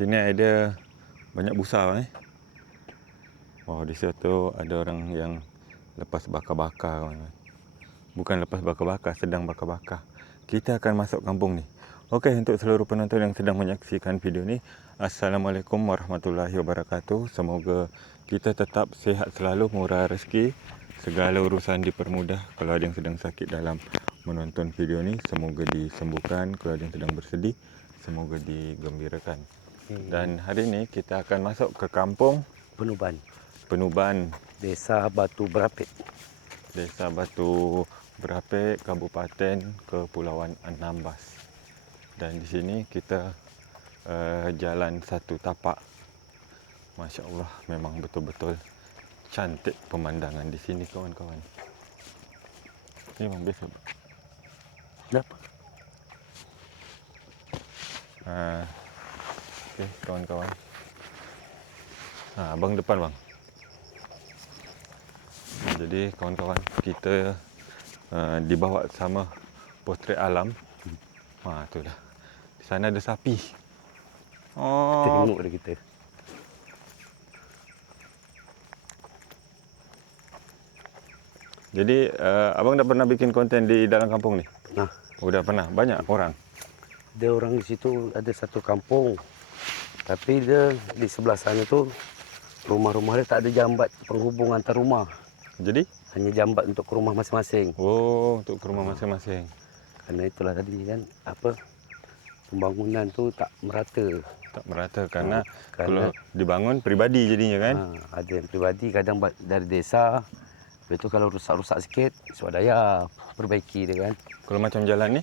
Sini ada banyak busa eh. Oh, di situ ada orang yang lepas bakar-bakar kawan-kawan. Bukan lepas bakar-bakar, sedang bakar-bakar. Kita akan masuk kampung ni. Okey, untuk seluruh penonton yang sedang menyaksikan video ni, Assalamualaikum warahmatullahi wabarakatuh. Semoga kita tetap sihat selalu, murah rezeki, segala urusan dipermudah. Kalau ada yang sedang sakit dalam menonton video ni, semoga disembuhkan. Kalau ada yang sedang bersedih, semoga digembirakan. Dan hari ini kita akan masuk ke kampung Penuban, Desa Batu Berapit. Desa Batu Berapit, Kabupaten Kepulauan Anambas. Dan di sini kita jalan satu tapak. Masya Allah, memang betul-betul cantik pemandangan di sini kawan-kawan. Ini memang biasa. Kenapa? Okey kawan-kawan. Abang depan bang. Jadi kawan-kawan, kita dibawa sama potret alam. Tu dah. Di sana ada sapi. Tengok dah kita. Jadi abang dah pernah bikin konten di dalam kampung ni? Pernah. Udah pernah. Banyak orang. Ada orang di situ, ada satu kampung. Tapi dia di sebelah sana tu rumah-rumah dia tak ada jambat penghubung antar rumah. Jadi? Hanya jambat untuk ke rumah masing-masing. Oh, untuk ke rumah masing-masing. Karena itulah tadi kan pembangunan tu tak merata. Tak merata karena kalau dibangun peribadi jadinya kan? Ada yang peribadi, kadang dari desa. Lepas tu kalau rusak-rusak sikit, swadaya perbaiki dia kan. Kalau macam jalan ni?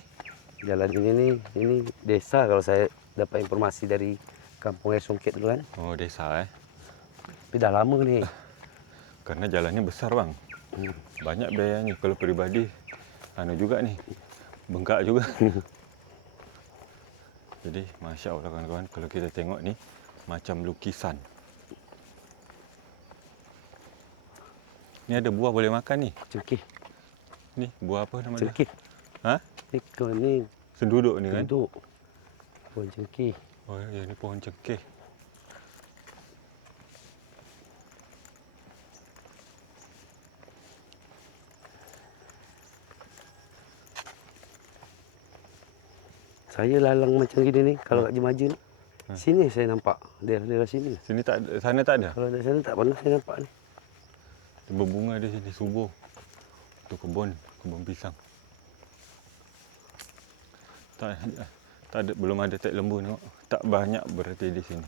Jalan ini desa kalau saya dapat informasi dari kampung Air Songket tu kan. Oh, desa Tapi dah lama ni. Karena jalannya besar bang. Banyak biayanya. Kalau peribadi, juga ni. Bengkak juga. Jadi, Masya Allah kawan-kawan, kalau kita tengok ni, macam lukisan. Ni ada buah boleh makan ni. Cengkeh. Ni, buah apa nama dia? Cengkeh. Ni Senduduk ni kan? Senduduk. Pohon cengkeh. Oh ya, ni pohon cengkeh. Saya lalang macam gini ni, kalau kat Jemaja ni. Sini saya nampak. Daerah sini. Sini tak ada, sana tak ada? Kalau dari sana tak pernah saya nampak ni. Berbunga di sini, subur. Tu kebun pisang. Tak ada, belum ada tek lembu tengok. Tak banyak berarti di sini.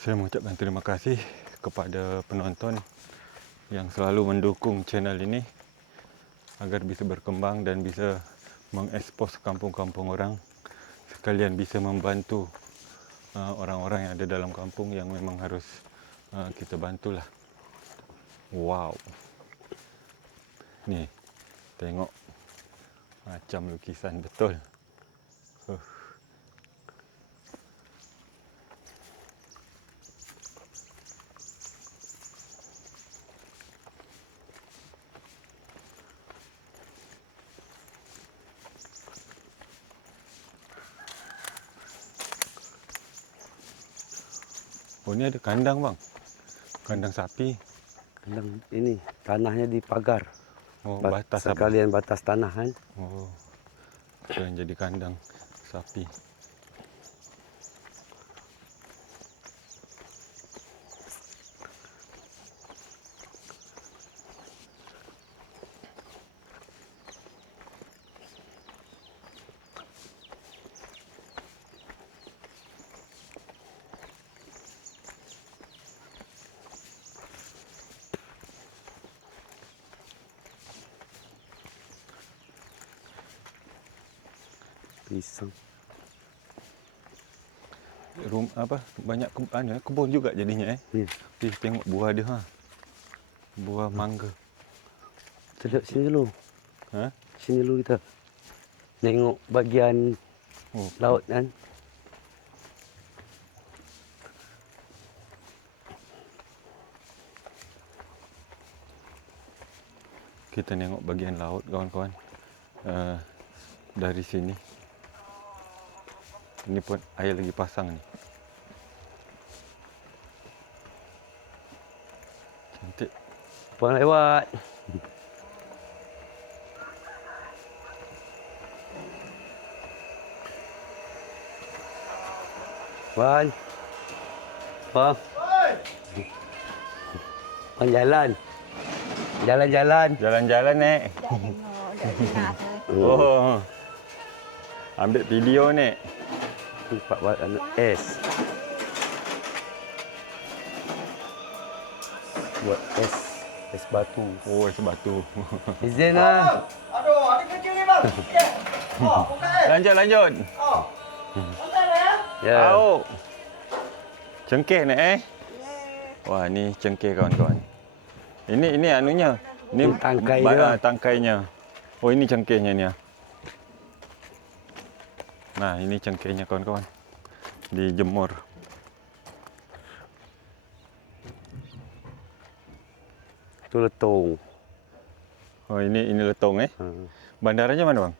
Saya mengucapkan terima kasih kepada penonton yang selalu mendukung channel ini agar bisa berkembang dan bisa mengekspos kampung-kampung orang, sekalian bisa membantu orang-orang yang ada dalam kampung yang memang harus kita bantulah. Wow. Ni, tengok macam lukisan betul. Oh, ni ada kandang bang. Kandang sapi. Kandang ini, tanahnya dipagar. Oh, batas apa? Sekalian batas tanah kan. Oh, yang jadi kandang sapi. Pisang. Banyak kebun juga jadinya Ya. Tengok buah dia buah mangga. Kita lihat sini dulu. Sini dulu kita. Tengok bagian Oh, laut kan. kita tengok bagian laut kawan-kawan. Dari sini. Ini pun air lagi pasang ni. Cantik. Puan lewat. Puan. Puan. Puan jalan. Jalan-jalan. Jalan-jalan, Nek. Dah tengok, dah dengar. Oh. Ambil video, Nek. Nampak anak es. Buat es. Es batu. Oh, es batu. Izin lah. Aduh, ada kerja ni bang. Okey. Oh, bukan. Lanjut, lanjut. Oh. Santai lah ya. Ya. Tahu. Cengkeh, Nek, Wah, ni cengkeh kawan-kawan. Ini anunya. Ni Tangkai dia. tangkainya. Oh, ini cengkehnya ni. Nah, ini cengkehnya kawan-kawan. Dijemur. Itu letong. Oh, ini letong Ha. Bandaranya mana, Bang?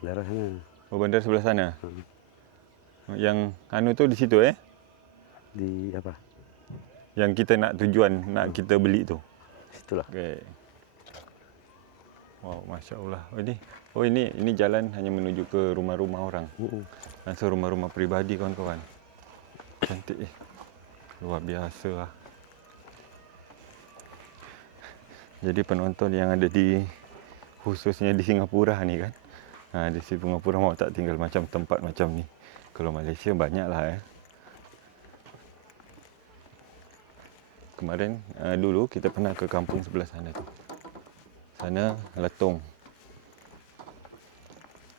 Darah sana. Oh, bandar sebelah sana. Yang anu tu di situ Di apa? Yang kita nak tujuan, nak kita beli tu. Situlah. Okey. Wow, masya-Allah. Oh ini jalan hanya menuju ke rumah-rumah orang. Langsung rumah-rumah peribadi kawan-kawan. Cantik Luar biasa lah. Jadi penonton yang ada di khususnya di Singapura ni kan. Di Singapura mau tak tinggal macam tempat macam ni. Kalau Malaysia banyaklah Kemarin dulu kita pernah ke kampung sebelah sana tu. Sana letong.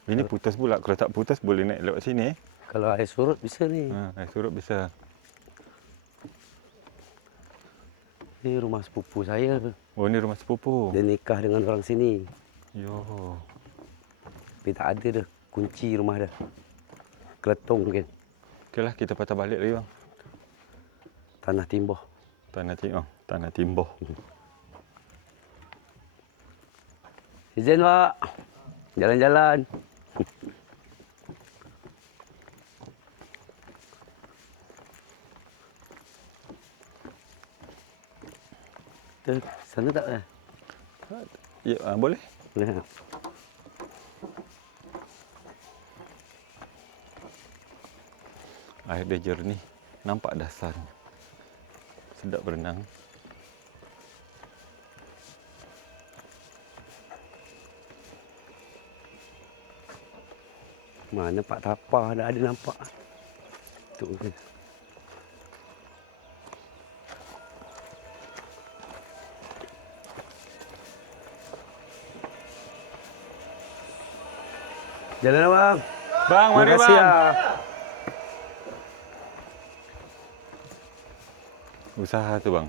Ini putus pula. Kalau tak putus boleh naik lewat sini Kalau air surut bisa ni. Air surut bisa. Ni rumah sepupu saya. Oh, ni rumah sepupu. Dia nikah dengan orang sini. Yo. Tapi tak ada dah kunci rumah dia. Keletong mungkin. Okeylah, kita patah balik lagi bang. Tanah timbuh. Tanah timbuh. Izin Pak. Jalan-jalan. Sana tak eh? Ya, boleh. Boleh. Air dia jernih. Nampak dasarnya. Sedap berenang. Mana Pak Tapah dah ada nampak. Tu mungkin. Jalan lah, bang. Bang, mari Terima kasih, bang. ah. Usaha tu bang.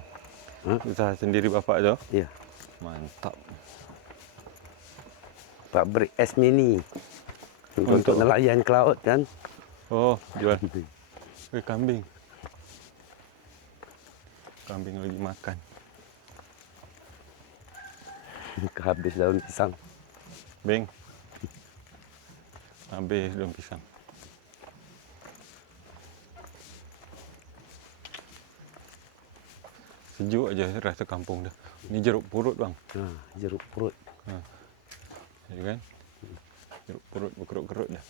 Ha? Usaha sendiri bapak tu. Ya. Mantap. Pak break es mini. Untuk Untuk- nelayan ke laut kan. Oh, jual. Kambing. Kambing lagi makan. Habis daun pisang. Beng. Habis daun pisang. Sejuk aja rasa kampung dah. Ni jeruk purut bang. Ha, jeruk purut. Ya kan? Jeruk purut berkerut-kerut dah.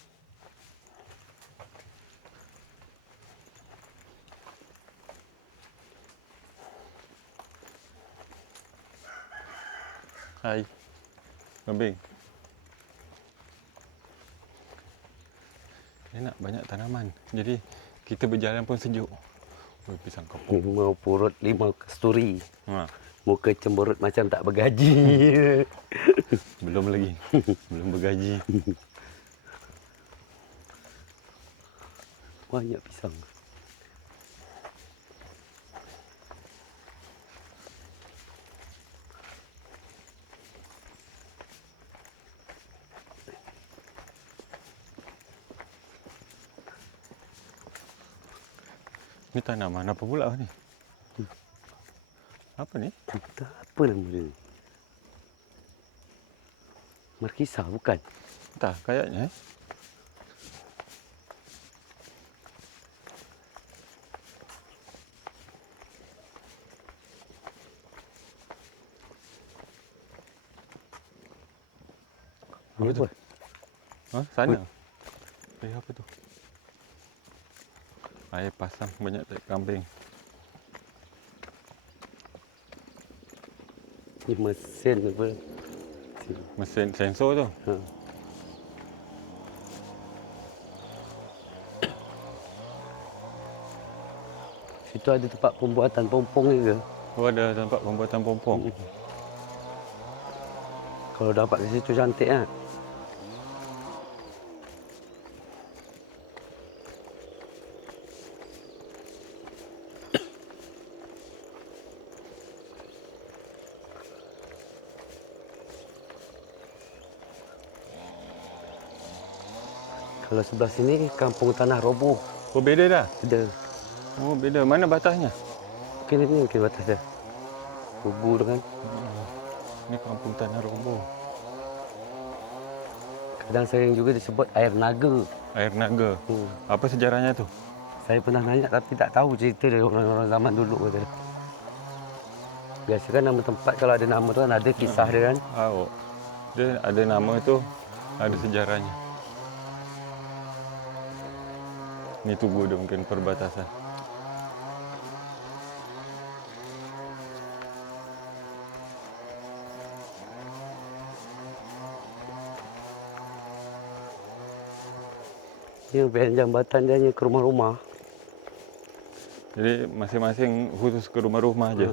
Hai. Kambing. Enak banyak tanaman. Jadi kita berjalan pun sejuk. Oh, pisang kampung. 5 purut, 5 kasturi. Ha, Muka cemberut macam tak bergaji. belum lagi. Belum bergaji. Banyak pisang. Ni tanaman apa pula ni? Apa ni? Entah apa nama dia ni. Markisa bukan? Entah, kayaknya Ni tu? apa? Ha, sana. Apa tu? Air pasang banyak tak kambing. Ni mesin apa? Mesin sensor tu. Ha. Situ ada tempat pembuatan pompong ni ke? Oh, ada tempat pembuatan pompong. Kalau dapat ke situ cantik kan? Kalau sebelah sini kampung tanah roboh. Oh, beda dah. Ada. Oh, beda. Mana batasnya? Mungkin ini mungkin batas dia. Roboh tu kan. Ni kampung tanah roboh. Kadang sering juga disebut air naga. Air naga. Apa sejarahnya tu? Saya pernah nanya tapi tak tahu cerita dari orang-orang zaman dulu kata dia. Biasa kan nama tempat kalau ada nama tu kan ada kisah dia kan. Oh. Dia ada nama tu, ada sejarahnya. Ni tugu dia mungkin perbatasan. Dia band jambatan dia hanya ke rumah-rumah. Jadi masing-masing khusus ke rumah-rumah aja.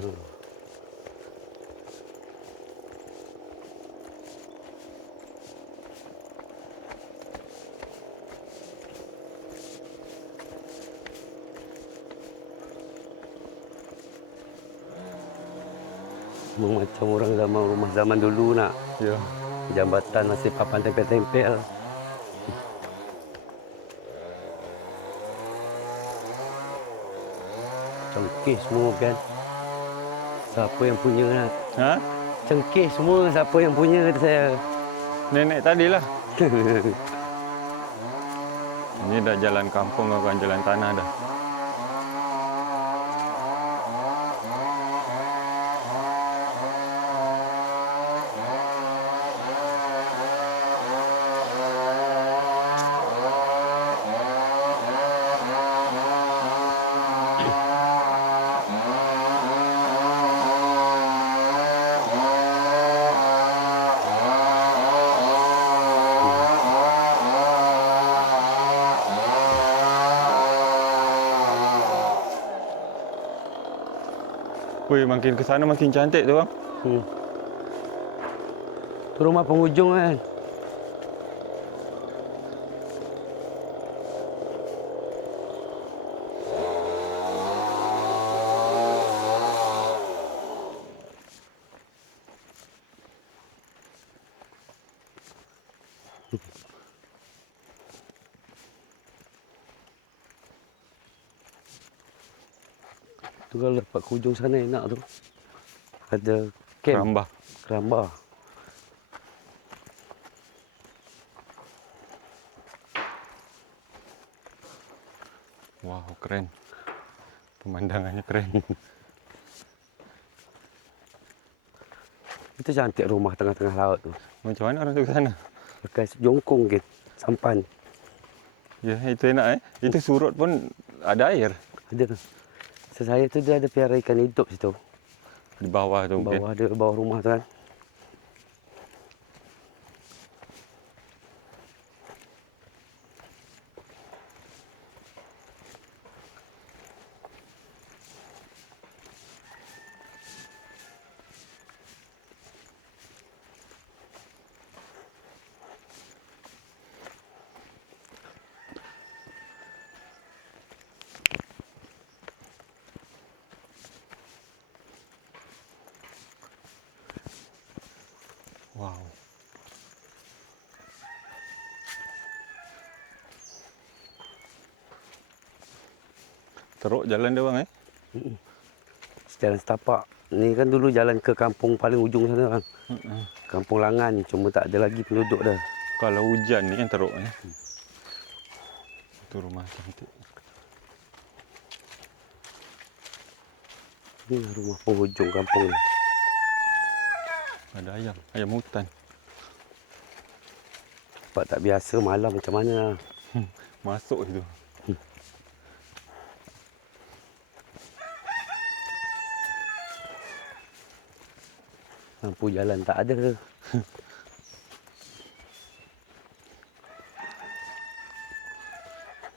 Memang macam orang zaman rumah zaman dulu nak. Ya. Jambatan masih papan tempel-tempel. Cengkeh semua kan. Siapa yang punya nak? Ha? Cengkeh semua siapa yang punya kata saya. Nenek tadilah. Ini dah jalan kampung, bukan jalan tanah dah. Wih, makin ke sana makin cantik tu bang. Tu rumah penghujung kan. Tu kalau dapat ke hujung sana enak tu. Ada camp. Kerambah. Kerambah. Wow, keren. Pemandangannya keren. Itu cantik rumah tengah-tengah laut tu. Macam mana orang tu ke sana? Pakai jongkong ke sampan. Ya, itu enak Itu surut pun ada air. Ada tu. Saya tu dia ada piara ikan hidup situ. Di bawah tu mungkin. Bawah ada bawah rumah tu kan. Teruk jalan dia bang Jalan setapak. Ni kan dulu jalan ke kampung paling ujung sana bang. Kampung Langan. Cuma tak ada lagi penduduk dah. Kalau hujan ni yang teruk Itu rumah cantik. Ni rumah penghujung kampung ni. Ada ayam hutan. Sebab tak biasa malam macam mana. Masuk itu. Lampu jalan tak ada.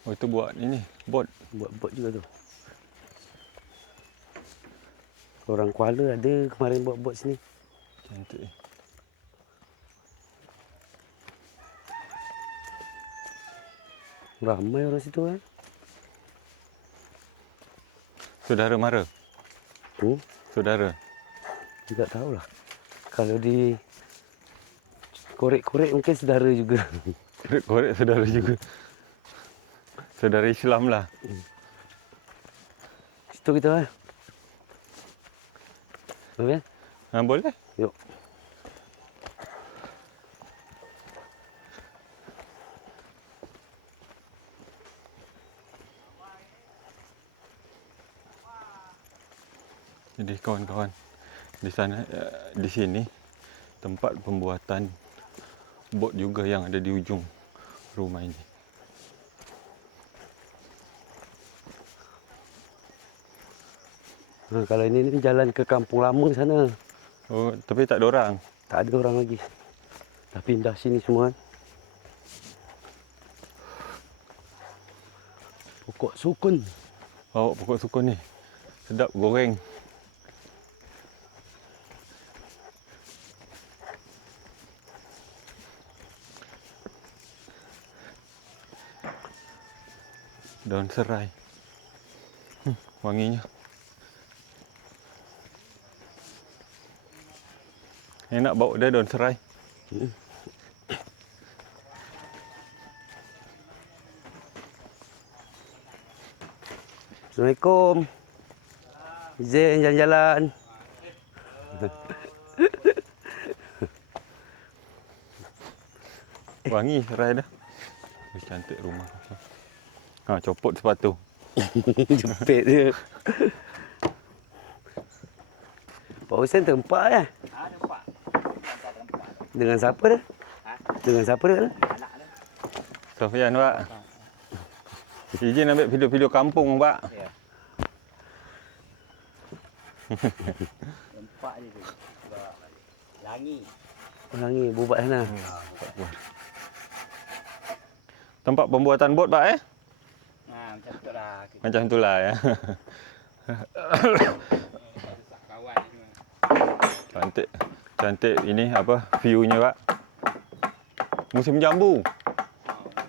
Oh itu buat ini, bot. Buat bot juga tu. Orang Kuala ada kemarin buat bot sini. Cantik. Ramai orang situ kan. Saudara mara? Saudara? Tak tahulah. Kalau di korek-korek mungkin saudara juga. Korek saudara juga. Saudara Islam lah. Situ kita kan. Boleh? Boleh? Yuk. Jadi kawan-kawan, di sana, di sini tempat pembuatan bot juga yang ada di ujung rumah ini. Kalau ini jalan ke kampung lama sana. Oh, tapi tak ada orang. Tak ada orang lagi. Dah pindah sini semua kan. Pokok sukun. Oh, pokok sukun ni. Sedap goreng. Daun serai. Wanginya. Enak bau dia daun serai. Assalamualaikum. Izin jalan-jalan. Wangi serai dah. Cantik rumah. Copot sepatu. Jepit dia. Pak Hussein tempat ya? Nampak. Dengan siapa dia? Dengan siapa dia? Anak dia. Sofian, Pak. Izin ambil video-video kampung, Pak. Ya. Nampak dia tu. Langi. Langi bubat sana. Tempat pembuatan bot, Pak, Macam tu lah. Macam itulah ya. Kawan ni. Cantik. Cantik ini apa view-nya, Pak. Musim jambu.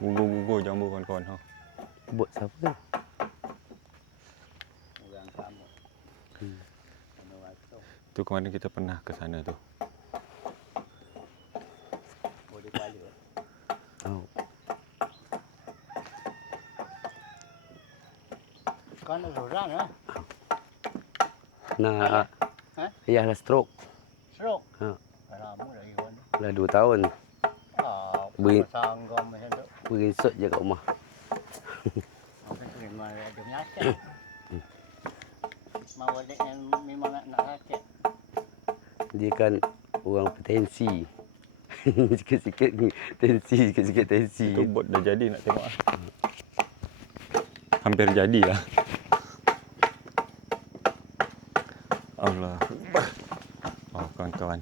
Gugur-gugur jambu kawan-kawan. Bot siapa dia? Orang sama. Sama waktu. Tu kemarin kita pernah ke sana tu. Boleh balik. Oh. Kan ada orang lah. Nak Ha? ayah lah stroke. Serok. Ha. Lama lagi kan. Dah 2 tahun. Beri- Sanggam macam tu. Berinsut je kat rumah. Macam tu memang ada menyakit. Mau ada yang memang nak sakit. Dia kan orang bertensi. Sikit-sikit ni tensi, sikit-sikit tensi. Tu bot dah jadi nak tengok. Hampir jadilah. Allah. Oh, kawan-kawan.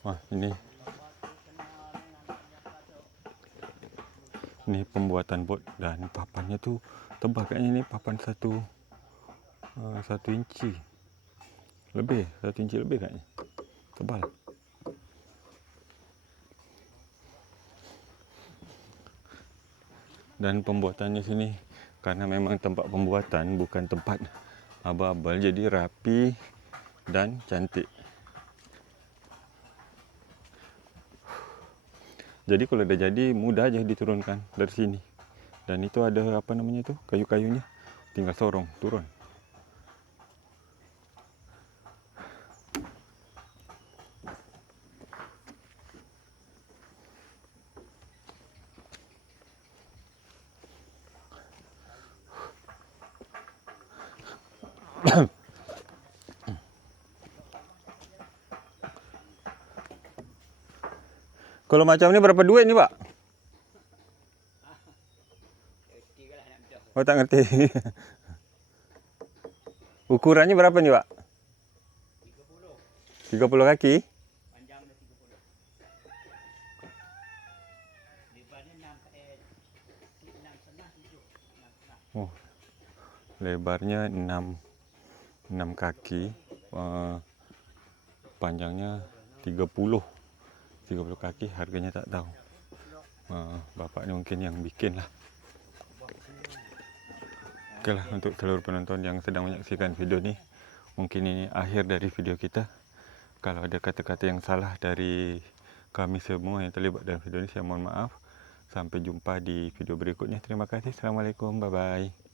Wah, ini pembuatan bot dan papannya tu tebal katnya ni papan 1 inci. Lebih, 1 inci lebih katnya. Tebal. Dan pembuatannya sini karena memang tempat pembuatan bukan tempat abal-abal, jadi rapi dan cantik. Jadi kalau dah jadi mudah aja diturunkan dari sini. Dan itu ada apa namanya tu, kayu-kayunya. Tinggal sorong turun. Kalau macam ni berapa duit ni, Pak? Oh, tak ngerti. Ukurannya berapa ni, Pak? 30 kaki? Oh, lebarnya 6 kaki, panjangnya 30 kaki, harganya tak tahu. Bapak ni mungkin yang bikin lah. Okeylah, untuk seluruh penonton yang sedang menyaksikan video ni, mungkin ini akhir dari video kita. Kalau ada kata-kata yang salah dari kami semua yang terlibat dalam video ni, saya mohon maaf. Sampai jumpa di video berikutnya. Terima kasih. Assalamualaikum. Bye-bye.